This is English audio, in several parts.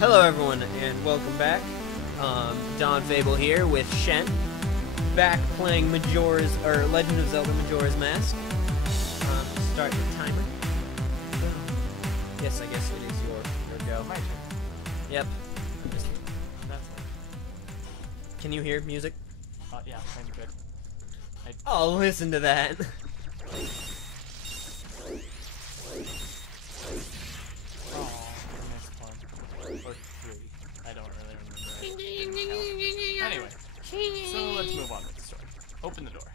Hello everyone and welcome back. Don Fable here with Shen, back playing Majora's or Legend of Zelda Majora's Mask. Start the timer. Yes, I guess it is your go. My turn. Yep. That's it. Can you hear music? Yeah, I'm good. Oh, listen to that. Oh, I missed one. Or three. I don't really remember. Anyway, so let's move on with the story. Open the door.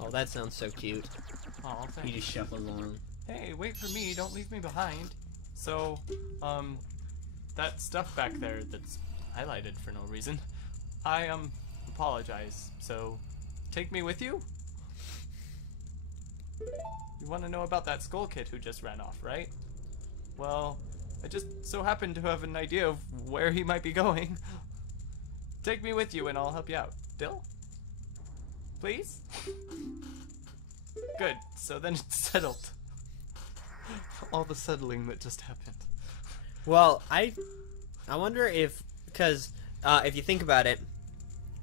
Oh, that sounds so cute. Oh, thank He you. just shuffles along. Hey, wait for me. Don't leave me behind. So, that stuff back there that's highlighted for no reason. I, apologize. So, take me with you? You want to know about that skull kid who just ran off, right? Well, I just so happen to have an idea of where he might be going. Take me with you and I'll help you out. Deal? Please? Good. So then it's settled. All the settling that just happened. Well, I wonder if, because if you think about it,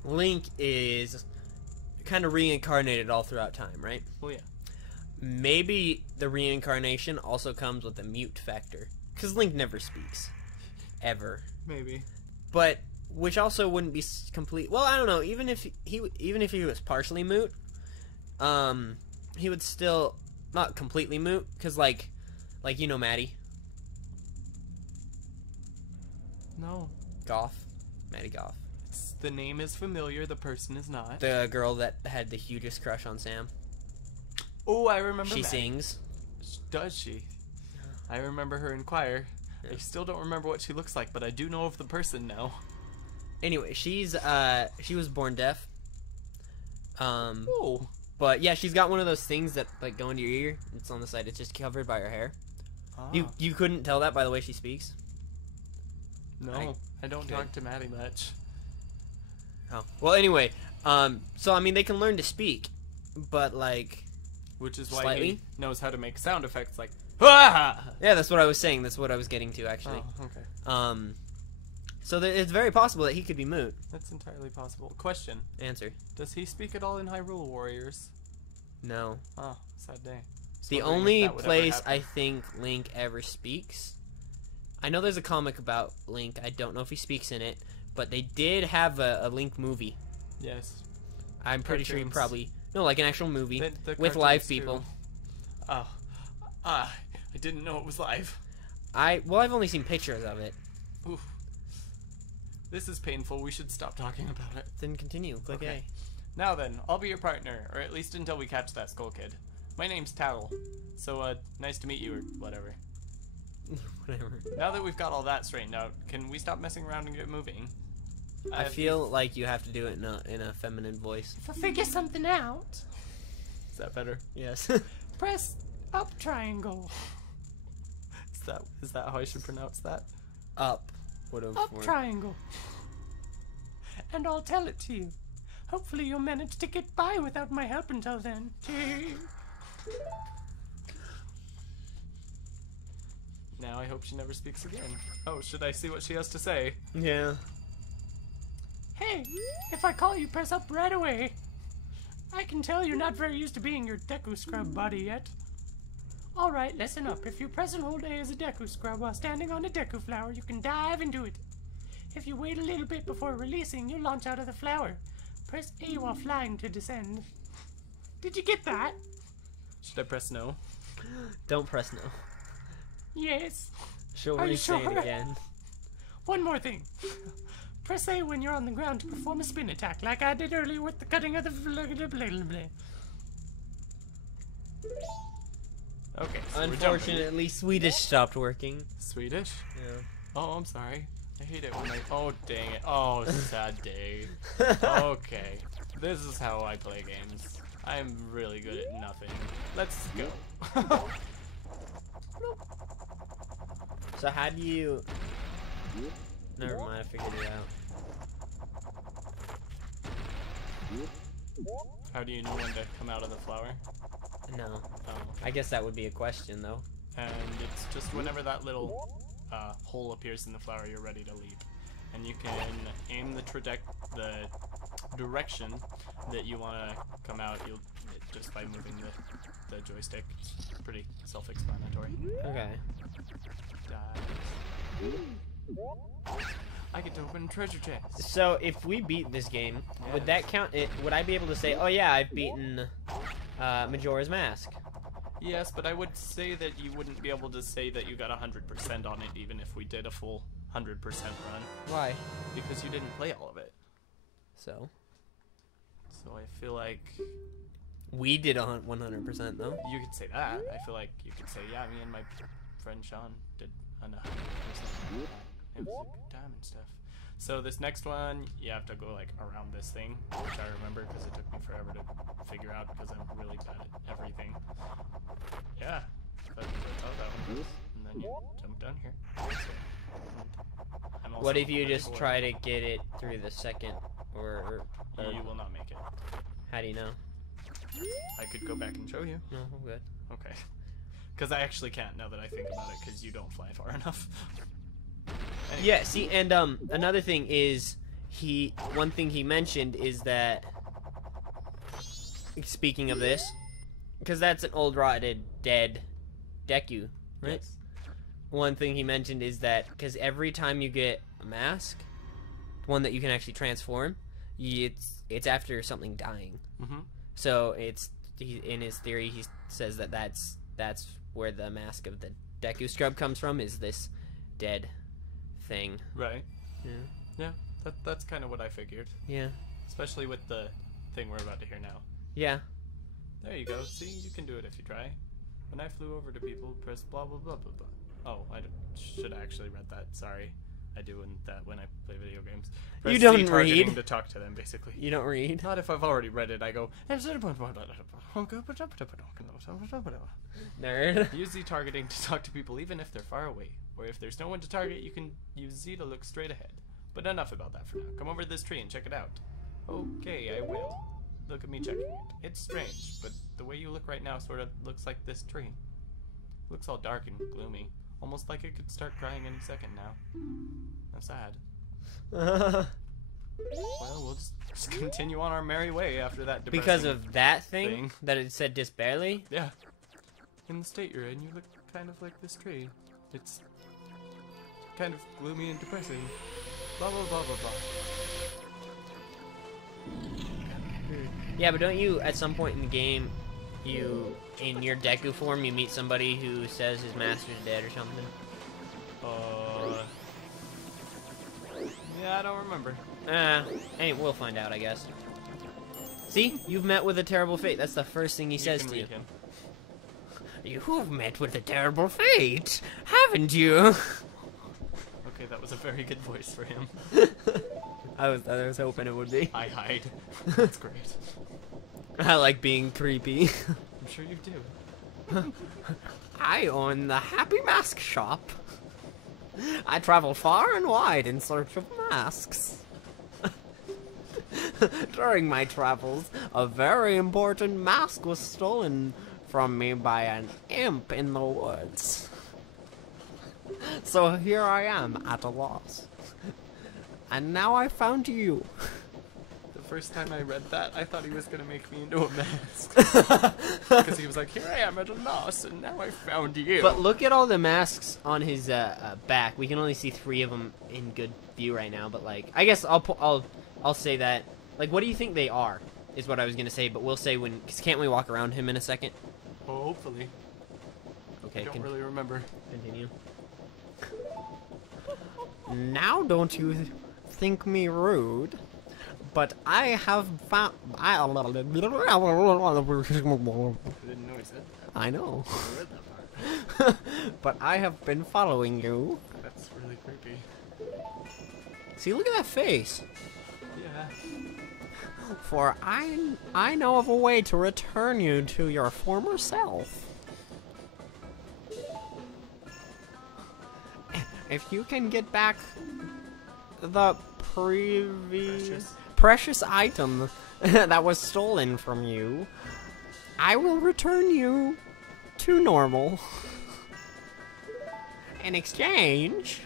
Link is kind of reincarnated all throughout time, right? Well, yeah. Maybe the reincarnation also comes with a mute factor, because Link never speaks, ever. Maybe. But which also wouldn't be complete. Well, I don't know. Even if he was partially mute, he would still not completely mute, because like you know Maddie. No. Goff, Maddie Goff. The name is familiar, the person is not. The girl that had the hugest crush on Sam. Oh, I remember She Maddie. sings. Does she? I remember her in choir. Yeah. I still don't remember what she looks like, but I do know of the person now. Anyway, she was born deaf. Oh. But yeah, she's got one of those things that like go into your ear. It's on the side. It's just covered by her hair. Ah. You couldn't tell that by the way she speaks. No, I don't Good. talk to Maddie much. Oh. Well, anyway, so I mean they can learn to speak, but like, Which is why slightly? he knows how to make sound effects like ah! Yeah, that's what I was saying. That's what I was getting to actually. Oh, okay. So it's very possible that he could be mute. That's entirely possible. Question. Answer. Does he speak at all in Hyrule Warriors? No. Oh, sad day. The Wondering if only that would ever place happen. I think Link ever speaks. I know there's a comic about Link. I don't know if he speaks in it, but they did have a Link movie. Yes. I'm pretty sure he Cartoons. probably like an actual movie The with live cartoons, people. too. Oh. I didn't know it was live. I've only seen pictures of it. Oof. This is painful. We should stop talking about it. Then continue. Click Okay. Now then, I'll be your partner, or at least until we catch that skull kid. My name's Tattle. So, nice to meet you, or whatever. A. Whatever. Now that we've got all that straightened out, can we stop messing around and get moving? I feel like you have to do it in a feminine voice. If I figure something out, Is that better? Yes. press up triangle. Is that how I should pronounce that? Up. Would have Up worked. triangle. And I'll tell it to you. Hopefully you'll manage to get by without my help until then. Now I hope she never speaks again. Oh, should I see what she has to say? Yeah. Hey, if I call you, press up right away. I can tell you're not very used to being your Deku Scrub body yet. Alright, listen up. If you press and hold A as a Deku Scrub while standing on a Deku flower, you can dive into it. If you wait a little bit before releasing, you'll launch out of the flower. Press A while flying to descend. Did you get that? Should I press no? Don't press no. Yes. She'll Are you re-say it sure? again. One more thing. Press A when you're on the ground to perform a spin attack, like I did earlier with the cutting of the Okay. So we're jumping. Unfortunately, Swedish stopped working. Swedish? Yeah. Oh, I'm sorry. I hate it when I. Oh, dang it. Oh, sad day. Okay. This is how I play games. I'm really good at nothing. Let's go. So how do you... Never mind, I figured it out. How do you know when to come out of the flower? No. Oh, I guess that would be a question, though. And it's just whenever that little hole appears in the flower, you're ready to leap. And you can aim the direction that you want to come out. Just by moving the joystick. It's pretty self-explanatory. Okay. I get to open treasure chests. So if we beat this game, Yeah. would that count? Would I be able to say, oh yeah, I've beaten Majora's Mask? Yes, but I would say that you wouldn't be able to say that you got 100% on it, even if we did a full 100% run, Why? because you didn't play all of it. So So I feel like we did 100% though. you could say that. I feel like you could say, yeah, me and my friend Sean did 100%. It was a good time and stuff. So this next one, you have to go like around this thing, which I remember because it took me forever to figure out because I'm really bad at everything. Yeah, that's how that one goes. And then you jump down here. I'm also What if you pretty just bored. try to get it through the second, or You will not make it. how do you know? I could go back and show you. No, I'm good. Okay. Because I actually can't now that I think about it, because you don't fly far enough. Anyway. Yeah, see, and another thing is one thing he mentioned is that, speaking of this, because that's an old rotted dead Deku, right? Yes. One thing he mentioned is that because every time you get a mask, one that you can actually transform, it's after something dying. Mm-hmm. So in his theory, he says that that's where the mask of the Deku Scrub comes from, is this dead thing. Right. Yeah. Yeah, that's kind of what I figured. Yeah. Especially with the thing we're about to hear now. Yeah. There you go. See, you can do it if you try. When I flew over to people, press blah blah blah blah blah. Oh, should have actually read that. Sorry. I do when I play video games. Press You don't C targeting read. to talk to them, basically. You don't read? Not if I've already read it. I go. Nerd. Use Z targeting to talk to people even if they're far away. Or if there's no one to target, you can use Z to look straight ahead. But enough about that for now. Come over to this tree and check it out. Okay, I will. Look at me checking it. It's strange, but the way you look right now sort of looks like this tree. Looks all dark and gloomy. Almost like it could start crying any second now. That's sad. Well, we'll just continue on our merry way after that depressing Because of that thing that it said just barely? Yeah. In the state you're in, you look kind of like this tree. It's kind of gloomy and depressing. Blah blah blah blah blah. Yeah, but don't you, at some point in the game, in your Deku form, you meet somebody who says his master's dead or something? Yeah, I don't remember. Hey, we'll find out, I guess. See? You've met with a terrible fate. That's the first thing he says can to you. read him. You've met with a terrible fate, haven't you? Okay, that was a very good voice for him. I was hoping it would be. I hide. That's great. I like being creepy. I'm sure you do. I own the Happy Mask Shop. I travel far and wide in search of masks. During my travels, a very important mask was stolen from me by an imp in the woods. So here I am at a loss. And now I found you. The first time I read that, I thought he was gonna make me into a mask. Because he was like, here I am at a loss, and now I found you. But look at all the masks on his back. We can only see 3 of them in good view right now. But like, I guess I'll say that. Like, what do you think they are? Is what I was gonna say. But we'll say when. Cause can't we walk around him in a second? Oh, hopefully. Okay. I don't really remember. Continue. Now don't you think me rude, but I have found. I didn't know he said that. I know. I read that part. But I have been following you. That's really creepy. See, look at that face. Yeah. For I know of a way to return you to your former self. If you can get back the precious item that was stolen from you, I will return you to normal. In exchange,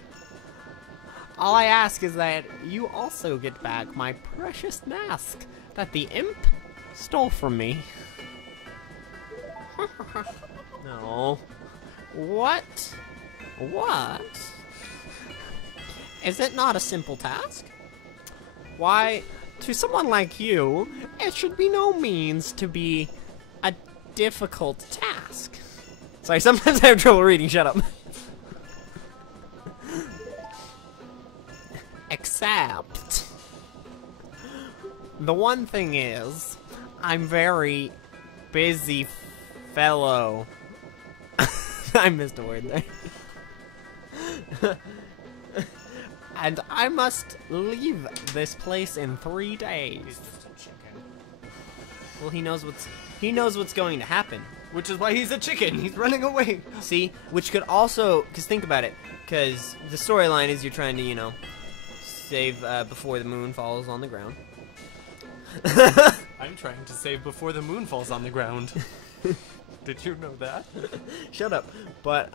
all I ask is that you also get back my precious mask that the imp stole from me. No. What? What? Is it not a simple task? Why, to someone like you, it should be no means to be a difficult task. Sorry, sometimes I have trouble reading, shut up. Except, the one thing is, I'm very busy fellow. I missed a word there. And I must leave this place in 3 days. He's just a chicken. Well, he knows what's going to happen. Which is why he's a chicken. He's running away. See, which could also, because think about it, because the storyline is you're trying to, you know, save before the moon falls on the ground. I'm trying to save before the moon falls on the ground. Did you know that? Shut up. But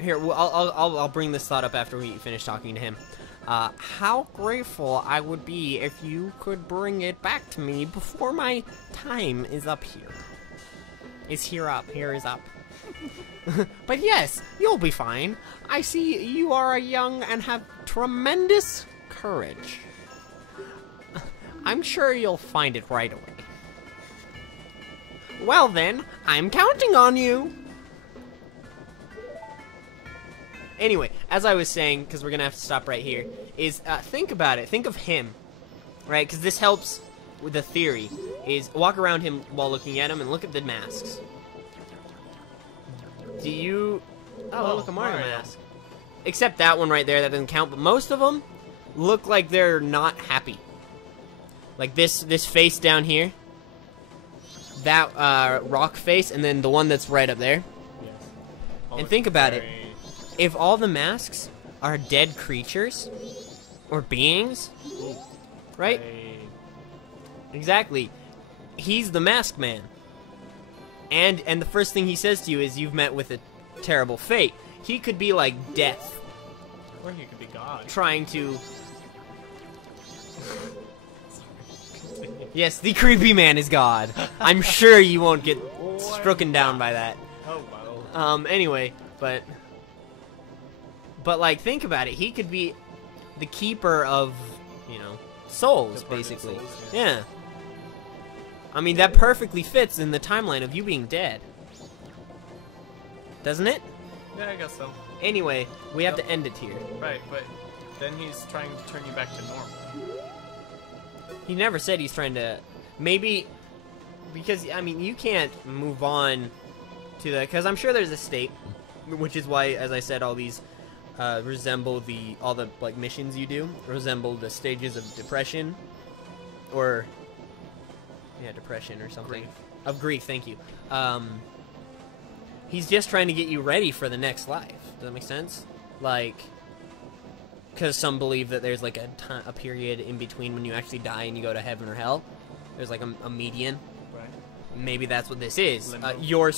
here, well, I'll bring this thought up after we finish talking to him. How grateful I would be if you could bring it back to me before my time is up here. Here is up. But yes, you'll be fine. I see you are young and have tremendous courage. I'm sure you'll find it right away. Well then, I'm counting on you. Anyway, as I was saying, because we're gonna have to stop right here, is think about it. Think of him, right? Because this helps with the theory. Is walk around him while looking at him and look at the masks. Do you? Oh, look, a Mario mask. Except that one right there, that doesn't count. But most of them look like they're not happy. Like this face down here. That rock face, and then the one that's right up there. Yes. And think about it. If all the masks are dead creatures or beings, right? Exactly. He's the masked man. And the first thing he says to you is you've met with a terrible fate. He could be like death. Or he could be God. Trying to... Yes, the creepy man is God. I'm sure you won't get strucken down by that. Oh, wow. Anyway, but like, think about it. He could be the keeper of, you know, souls, basically. Souls, yeah. I mean, that perfectly fits in the timeline of you being dead. Doesn't it? Yeah, I guess so. Anyway, we have to end it here. Right, but then he's trying to turn you back to normal. He never said he's trying to... Maybe... Because, I mean, you can't move on to the... Because I'm sure there's a state, which is why, as I said, all these resemble all the, like, missions you do resemble the stages of depression. Or... Yeah, depression or something. Grief. Of grief, thank you. He's just trying to get you ready for the next life. Does that make sense? Like... Because some believe that there's like a period in between when you actually die and you go to heaven or hell. There's like a median. Right. Maybe that's what this is. Limbo. Your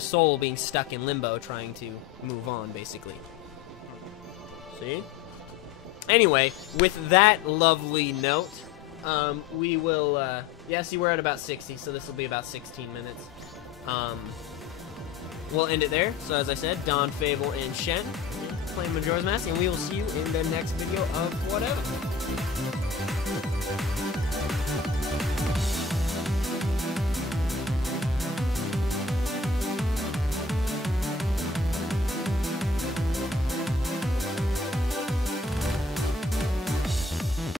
soul being stuck in limbo, trying to move on, basically. See? Anyway, with that lovely note, we will. Yeah, see, we're at about 60, so this will be about 16 minutes. We'll end it there. So as I said, Don, Fable, and Shen playing Majora's Mask, and we will see you in the next video of whatever.